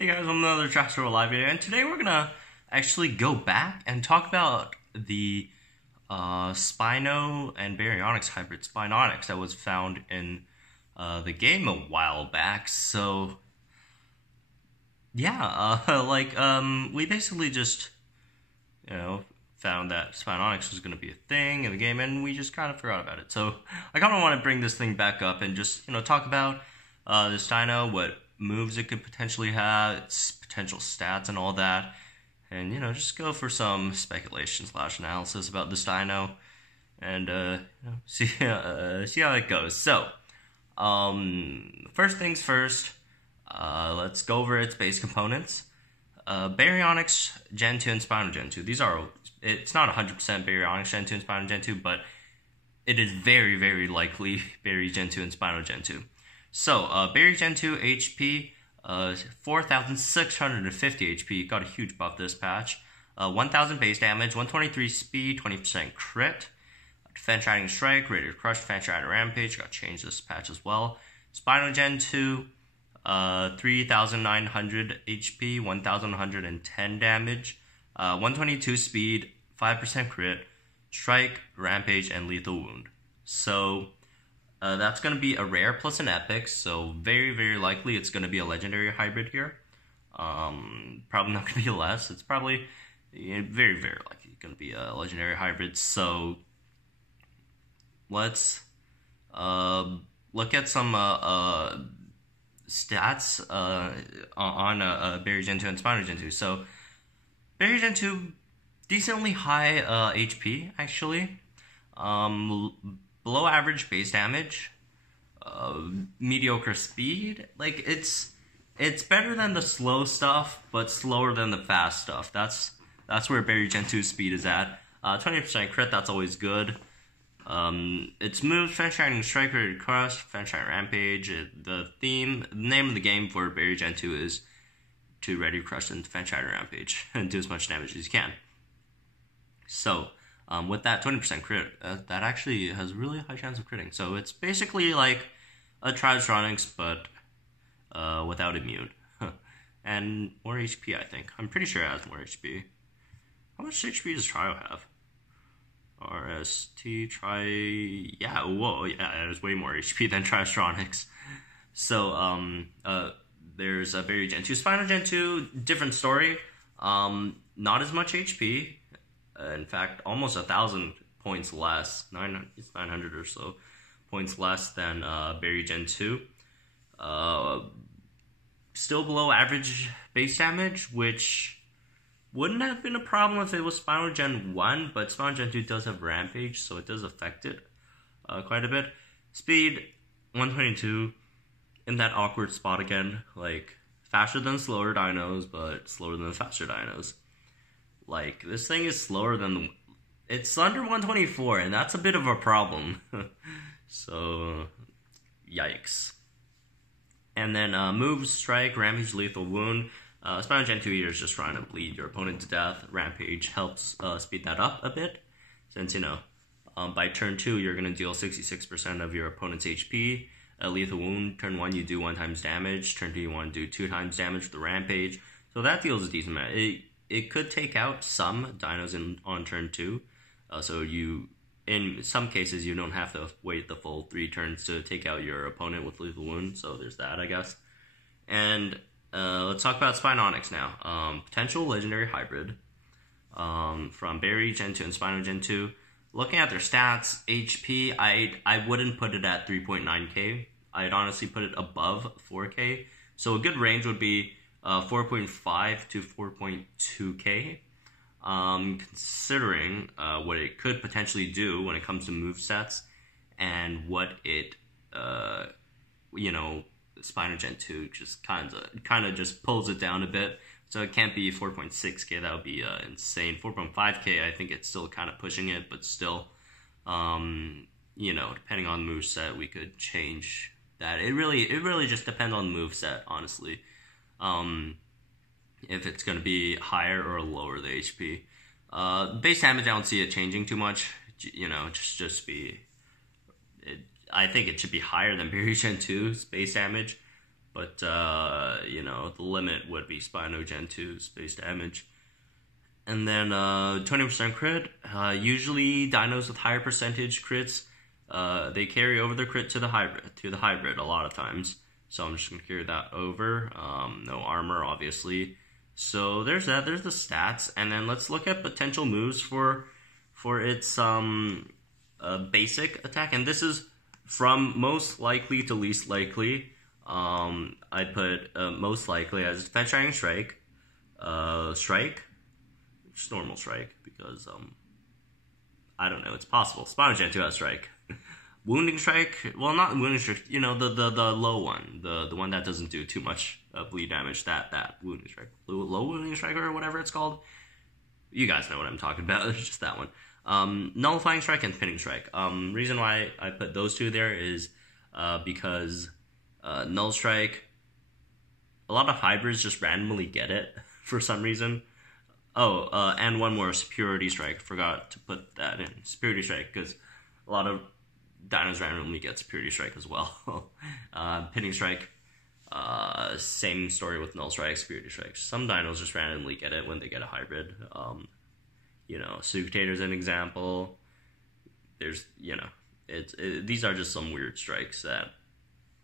Hey guys, welcome to another Jurassic live video, and today we're gonna actually go back and talk about the Spino and Baryonyx hybrid Spinonyx that was found in the game a while back. So yeah, we basically just found that Spinonyx was gonna be a thing in the game, and we just kind of forgot about it. So I kind of want to bring this thing back up and just talk about this dino, what moves it could potentially have, its potential stats and all that, and just go for some speculation / analysis about this dino and see how it goes. So first things first, let's go over its base components. Baryonyx Gen 2 and Spino Gen 2. It's not 100% Baryonyx Gen 2 and Spino Gen 2, but it is very, very likely Bary Gen 2 and Spino Gen 2. So, Bary Gen 2 HP, 4,650 HP, got a huge buff this patch. 1,000 base damage, 123 speed, 20% crit. Defense Riding Strike, Radiator Crush, Defense Riding Rampage, got changed this patch as well. Spino Gen 2, 3,900 HP, 1,110 damage, 122 speed, 5% crit, Strike, Rampage, and Lethal Wound. So, that's going to be a rare plus an epic, so very, very likely it's going to be a legendary hybrid here. Probably not going to be less. It's probably very, very likely going to be a legendary hybrid. So let's look at some stats on Bary Gen 2 and Spino Gen 2. So Bary Gen 2, decently high HP, actually. Below average base damage, mediocre speed. Like it's better than the slow stuff, but slower than the fast stuff. That's where Bary Gen 2 speed is at. 20% crit, that's always good. Its moves: Fence Riding Strike, Radiator Crush, Fence Riding Rampage. The name of the game for Bary Gen 2 is to Radiator Crush and Fence Riding Rampage and do as much damage as you can. So with that 20% crit, that actually has a really high chance of critting. So it's basically like a Spinonyx, but without immune. And more HP, I think. I'm pretty sure it has more HP. How much HP does Trio have? RST, yeah, whoa, yeah, it has way more HP than Spinonyx. So, there's a Bary Gen 2. Spino Gen 2, different story. Not as much HP. In fact, almost 1,000 points less, 900 or so points less than Bary Gen 2. Still below average base damage, which wouldn't have been a problem if it was Spino Gen 1, but Spino Gen 2 does have Rampage, so it does affect it quite a bit. Speed, 122, in that awkward spot again, like faster than slower dinos, but slower than the faster dinos. Like, this thing is slower than it's under 124, and that's a bit of a problem. So, yikes. And then, moves, Strike, Rampage, Lethal Wound. Spino Gen 2 Eater is just trying to bleed your opponent to death. Rampage helps speed that up a bit, since, by turn 2, you're going to deal 66% of your opponent's HP. Lethal Wound, turn 1, you do 1 times damage. Turn 2, you want to do 2 times damage with the Rampage. So that deals a decent amount. It could take out some dinos on turn 2, so in some cases, you don't have to wait the full 3 turns to take out your opponent with Lethal Wound, so there's that, I guess. And let's talk about Spinonyx now. Potential legendary hybrid from Bary Gen 2 and Spino Gen 2. Looking at their stats, HP, I wouldn't put it at 3.9k. I'd honestly put it above 4k. So a good range would be 4.5 to 4.2k, considering what it could potentially do when it comes to movesets and what it, Spino Gen 2 just kind of just pulls it down a bit. So it can't be 4.6k, that would be insane. 4.5k, I think it's still kind of pushing it, but still, depending on the moveset, we could change that. It really just depends on the moveset, honestly. If it's going to be higher or lower the HP. Base damage, I don't see it changing too much. I think it should be higher than Bary Gen 2's base damage. But, you know, the limit would be Spino Gen 2's base damage. And then 20% crit. Usually dinos with higher percentage crits, they carry over their crit to the hybrid a lot of times. So I'm just going to carry that over. No armor, obviously. So there's that. There's the stats. And then let's look at potential moves for its basic attack. And this is from most likely to least likely. I'd put most likely as Fetching Strike, Strike, just normal Strike, because I don't know, it's possible. Spino Gen 2 has Strike. Wounding Strike, well, not Wounding Strike, you know, the low one, the one that doesn't do too much bleed damage, that Wounding Strike, low Wounding Strike or whatever it's called. You guys know what I'm talking about. It's just that one. Nullifying Strike and Pinning Strike. Reason why I put those two there is because Null Strike, a lot of hybrids just randomly get it for some reason. Oh, and one more, Superiority Strike. Forgot to put that in. Superiority Strike, because a lot of dinos randomly get Superiority Strike as well. Pinning Strike, same story with Null Strike, Superiority Strike. Some dinos just randomly get it when they get a hybrid. You know, Sucutator's an example. There's, you know, these are just some weird strikes that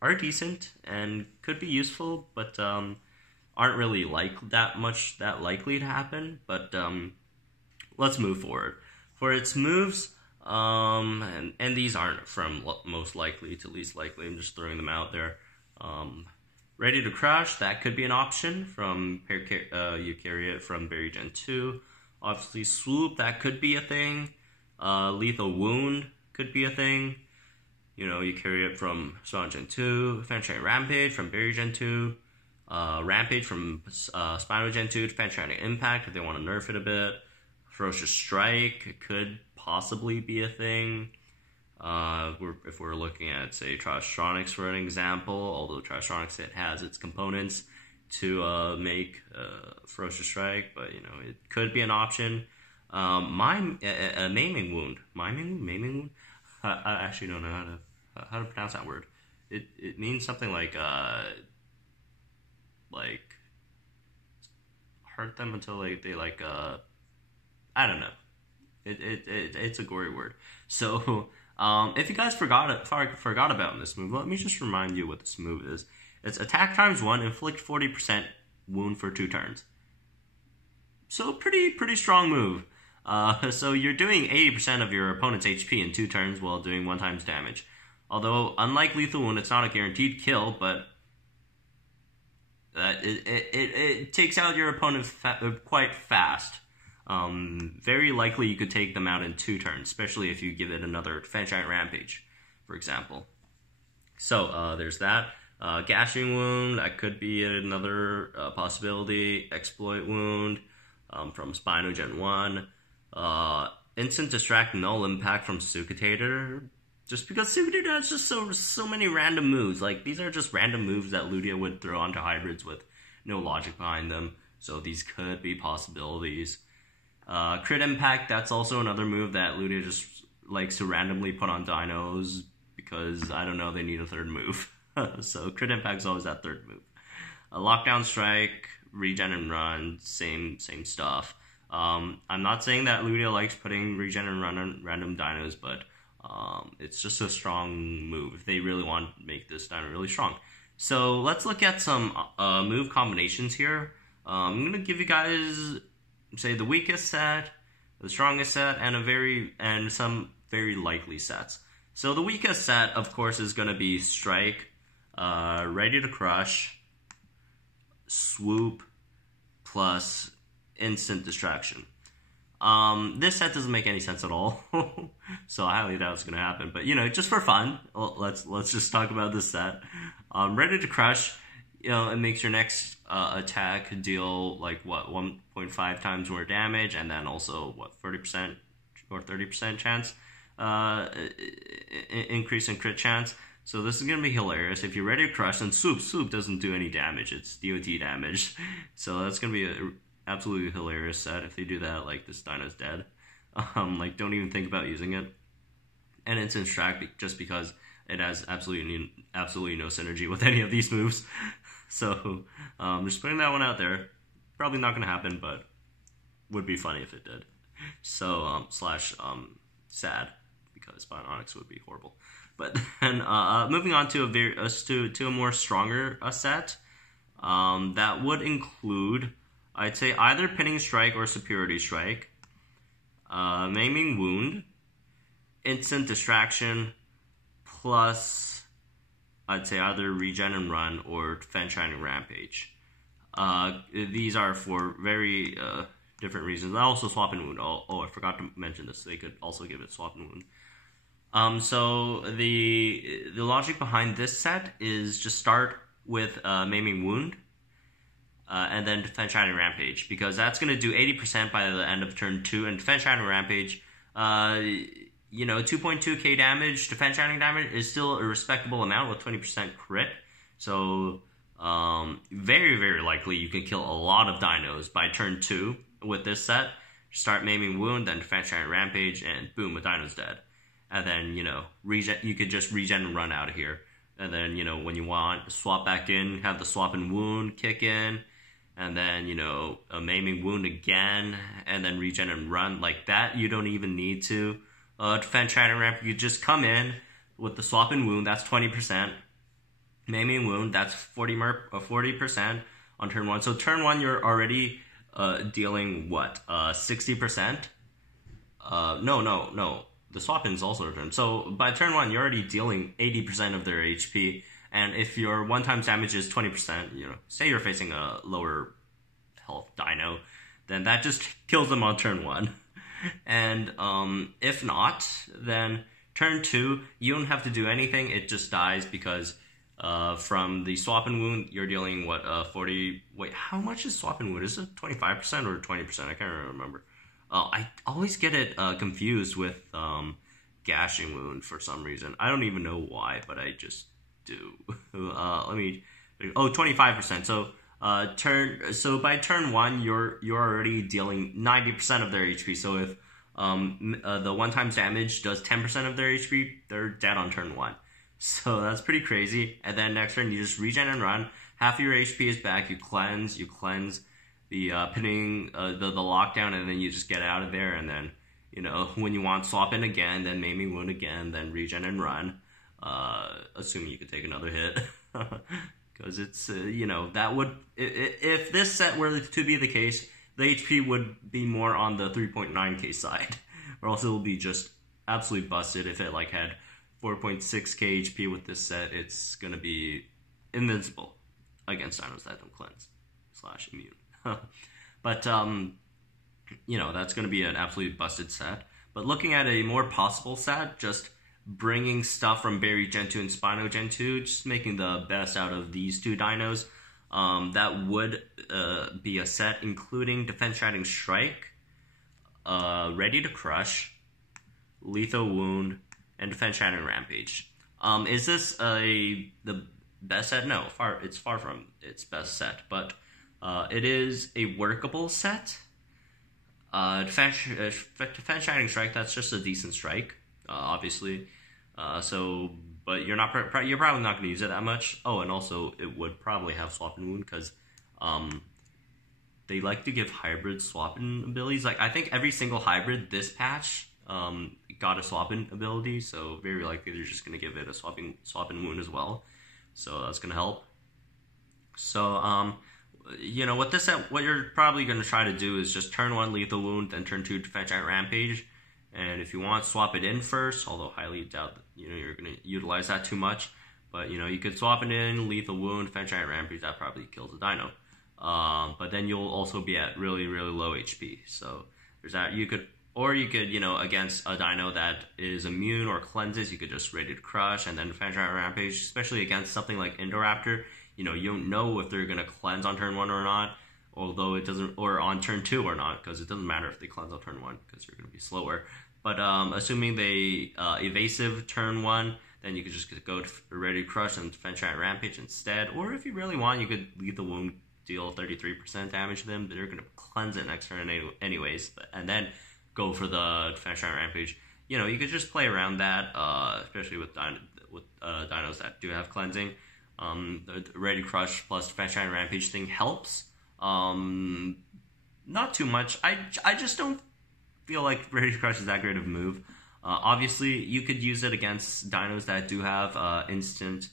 are decent and could be useful, but aren't really that likely to happen. But let's move forward. For its moves, and these aren't from most likely to least likely. I'm just throwing them out there. Ready to Crush, that could be an option from Eukaryote from Baryonyx Gen 2. Obviously, Swoop, that could be a thing. Lethal Wound could be a thing. You know, Eukaryote from Spino Gen 2. Fantastic Rampage from Baryonyx Gen 2. Rampage from Spino Gen 2. Fantastic Impact if they want to nerf it a bit. Ferocious Strike could possibly be a thing. If we're looking at, say, Spinonyx for an example, although Spinonyx, it has its components to make Ferocious Strike, but, you know, it could be an option. Maiming Wound. Maiming Wound? I actually don't know how to pronounce that word. It means something like hurt them until they I don't know. It's a gory word. So if you guys forgot about this move, let me just remind you what this move is. It's attack times 1, inflict 40% wound for 2 turns. So pretty strong move. So you're doing 80% of your opponent's HP in 2 turns while doing 1 times damage. Although, unlike Lethal Wound, it's not a guaranteed kill, but it takes out your opponent quite fast. Very likely you could take them out in 2 turns, especially if you give it another Giant Rampage, for example. So there's that. Gashing Wound, that could be another possibility. Exploit Wound from Spino Gen 1. Instant Distract Null Impact from Sucutator. Just because Sucutator has just so many random moves. Like, these are just random moves that Ludia would throw onto hybrids with no logic behind them. So these could be possibilities. Crit Impact, that's also another move that Ludia just likes to randomly put on dinos because, I don't know, they need a 3rd move. So Crit Impact is always that 3rd move. Lockdown Strike, Regen and Run, same stuff. I'm not saying that Ludia likes putting Regen and Run on random dinos, but it's just a strong move if they really want to make this dino really strong. So let's look at some move combinations here. I'm going to give you guys, say, the weakest set, the strongest set, and some very likely sets. So the weakest set, of course, is going to be Strike, Ready to Crush, Swoop, plus Instant Distraction. This set doesn't make any sense at all, so I highly doubt it's going to happen. But, you know, just for fun, let's just talk about this set. Ready to Crush, you know, it makes your next attack deal, like, what, 1.5 times more damage, and then also, what, 30% or 30% chance increase in crit chance. So this is going to be hilarious. If you're Ready to Crush, then Swoop doesn't do any damage. It's DOT damage. So that's going to be an absolutely hilarious set. If they do that, like, this dino's dead. Like, don't even think about using it. And Instant Distract, just because it has absolutely no synergy with any of these moves. So, just putting that one out there. Probably not gonna happen, but would be funny if it did. So, sad, because Baryonyx would be horrible. But then, moving on to a more stronger set, that would include, I'd say, either Pinning Strike or Superiority Strike, Maiming Wound, Instant Distraction, plus, I'd say, either Regen and Run or Defense Shining Rampage. These are for very different reasons. And also Swap and Wound. Oh, I forgot to mention this. They could also give it Swap and Wound. So the logic behind this set is just start with Maiming Wound, and then Defense Shining Rampage, because that's going to do 80% by the end of turn 2, and Defense Shining Rampage, 2.2k damage, Defense Shining damage is still a respectable amount with 20% crit, so very, very likely you can kill a lot of dinos by turn 2 with this set. Start Maiming Wound, then Defense Shining Rampage, and boom, a dino's dead. And then, regen, you could just regen and run out of here. And then, when you want, swap back in, have the Swap and Wound kick in, and then, a Maiming Wound again, and then regen and run. Like that, you don't even need to Defense Shining Ramp. You just come in with the Swap and Wound, that's 20%. Maiming Wound, that's 40% on turn 1. So turn 1, you're already dealing, what, 60%? No. The swap-in is also a turn. So by turn 1, you're already dealing 80% of their HP. And if your one-time damage is 20%, say you're facing a lower health dino, then that just kills them on turn 1. And if not, then turn 2, you don't have to do anything. It just dies because from the Swap and Wound, you're dealing, 40... Wait, how much is Swap and Wound? Is it 25% or 20%? I can't remember. I always get it confused with Gashing Wound for some reason. I don't even know why, but I just do. 25%. So by turn 1, you're already dealing 90% of their HP. So if the one-time damage does 10% of their HP, they're dead on turn 1. So that's pretty crazy. And then next turn, you just regen and run. Half your HP is back. You cleanse the pinning, the lockdown, and then you just get out of there. And then, when you want, swap in again, then Maiming Wound again, then regen and run, assuming you could take another hit. Because it's, that would, if this set were to be the case, the HP would be more on the 3.9k side, or else it will be just absolutely busted. If it had 4.6k HP with this set, it's gonna be invincible against dinos that don't cleanse / immune. But, that's going to be an absolutely busted set. But looking at a more possible set, just bringing stuff from Berry Gen 2 and Spino Gen 2, just making the best out of these two dinos, that would be a set including Defense Shining Strike, Ready to Crush, Lethal Wound, and Defense Shining Rampage. Is this the best set? No, it's far from its best set, but it is a workable set. Defense Shining Strike, that's just a decent strike, obviously. But you're probably not going to use it that much. Oh, and also it would probably have Swap and Wound because they like to give hybrid swap-in abilities. I think every single hybrid this patch got a swap-in ability, so very likely they're just going to give it a swap and wound as well. So that's going to help. So, with this set, what you're probably going to try to do is just turn 1 Lethal Wound, then turn 2 Defense Giant Rampage. And if you want, swap it in first, although highly doubt that, you're going to utilize that too much. But, you could swap it in, Lethal Wound, Defense Giant Rampage, that probably kills a dino. But then you'll also be at really, really low HP. So there's that. You could, against a dino that is immune or cleanses, you could just Ready to Crush and then Defense Giant Rampage, especially against something like Indoraptor. You don't know if they're going to cleanse on turn 1 or not, although it doesn't, or on turn 2 or not, because it doesn't matter if they cleanse on turn 1, because they're going to be slower. But assuming they evasive turn 1, then you could just go to Ready to Crush and Defense Giant Rampage instead. Or if you really want, you could Lethal Wound, deal 33% damage to them, but they're going to cleanse it next turn anyways, and then go for the Defense Giant Rampage. You could just play around that, especially with dinos that do have cleansing. The Ready to Crush plus Defense Giant Rampage thing helps. Not too much. I just don't feel like Ready to Crush is that great of a move. Obviously, you could use it against dinos that do have instant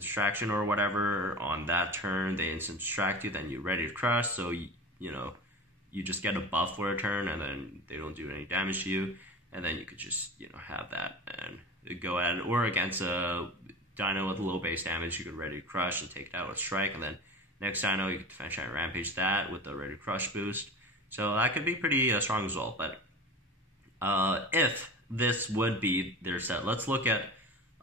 distraction or whatever. On that turn, they instant distract you, then you Ready to Crush, so you just get a buff for a turn, and then they don't do any damage to you, and then you could just have that and go at it. Or against a dino with low base damage, you could Ready to Crush and take it out with Strike, and then next dino you could Defense Giant Rampage that with the Ready to Crush boost. So that could be pretty strong as well. But if this would be their set, let's look at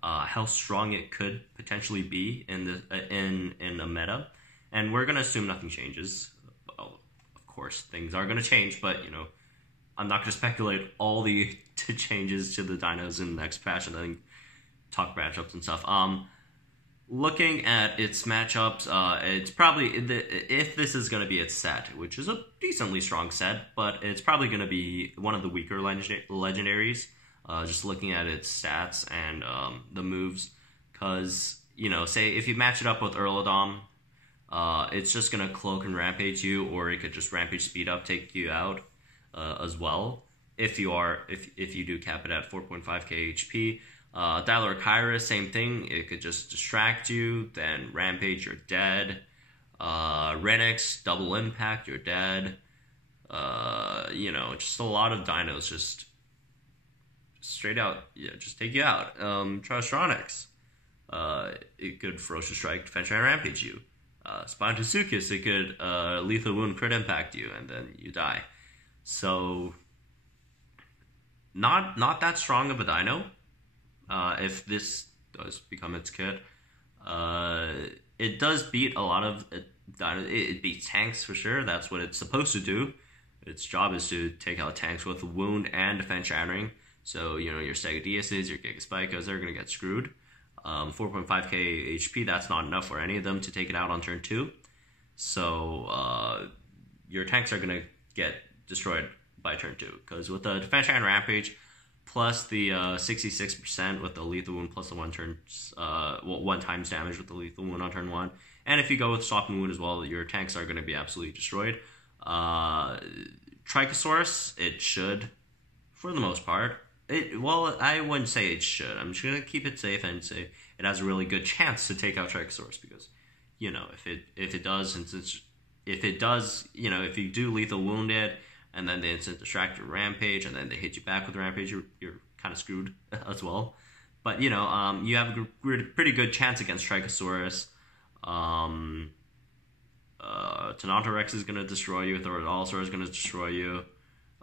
how strong it could potentially be in a meta, and we're gonna assume nothing changes. Well, of course, things are gonna change, but I'm not gonna speculate all the changes to the dinos in the next patch and then talk matchups and stuff. Looking at its matchups, it's probably if this is gonna be its set, which is a decently strong set, but it's probably gonna be one of the weaker legendaries. Just looking at its stats and the moves, because say if you match it up with Earlodom, it's just gonna cloak and rampage you, or it could just rampage speed up, take you out as well. If you do cap it at 4.5k HP, Dialorkyra, same thing. It could just distract you, then rampage, you're dead. Renix, double impact, you're dead. Just a lot of dinos just straight out, just take you out. Spinonyx, it could Ferocious Strike, Defense Giant Rampage you. Spinosaurus, it could Lethal Wound, Crit Impact you, and then you die. So, not that strong of a dino. If this does become its kit, it does beat a lot of dinos. It beats tanks for sure. That's what it's supposed to do. Its job is to take out tanks with Wound and Defense Shattering. So, your Stegodeuses, your Gigaspikos, they're going to get screwed. 4.5k HP, that's not enough for any of them to take it out on turn 2. So, your tanks are going to get destroyed by turn 2. Because with the Defense and Rampage, plus the 66% with the Lethal Wound, plus the one times damage with the Lethal Wound on turn 1. And if you go with Soften Wound as well, your tanks are going to be absolutely destroyed. Trichosaurus, it should, for the most part. I wouldn't say it should. I'm just gonna keep it safe and say it has a really good chance to take out Trichosaurus, because if it does, if you do Lethal Wound it and then they instant distract your Rampage and then they hit you back with Rampage, you're kind of screwed as well. But you have a pretty good chance against Trichosaurus. Tenontorex is gonna destroy you. Thorodolosaur is gonna destroy you.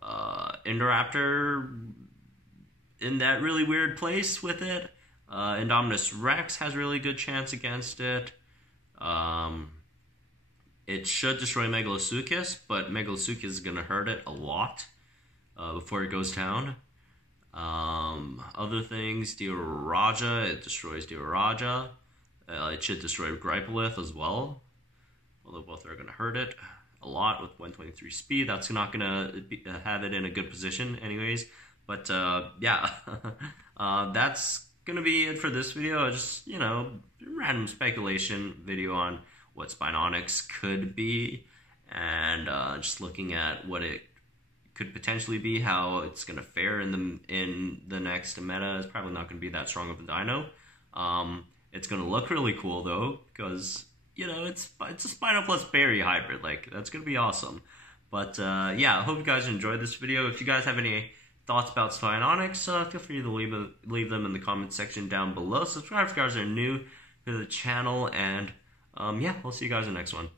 Indoraptor in that really weird place with it. Indominus Rex has really good chance against it. It should destroy Megalosuchus, but Megalosuchus is going to hurt it a lot before it goes down. Other things, Diaraja, it destroys Diaraja. It should destroy Gripelith as well, although both are going to hurt it a lot with 123 speed. That's not going to have it in a good position anyways. But yeah, that's going to be it for this video. Just, random speculation video on what Spinonyx could be, and just looking at what it could potentially be, how it's going to fare in the next meta. It's probably not going to be that strong of a dino. It's going to look really cool though, because it's a Spino plus Bary hybrid. Like, that's going to be awesome. But yeah, I hope you guys enjoyed this video. If you guys have any thoughts about Spinonyx, feel free to leave them in the comment section down below. Subscribe if you guys are new to the channel, and yeah, we'll see you guys in the next one.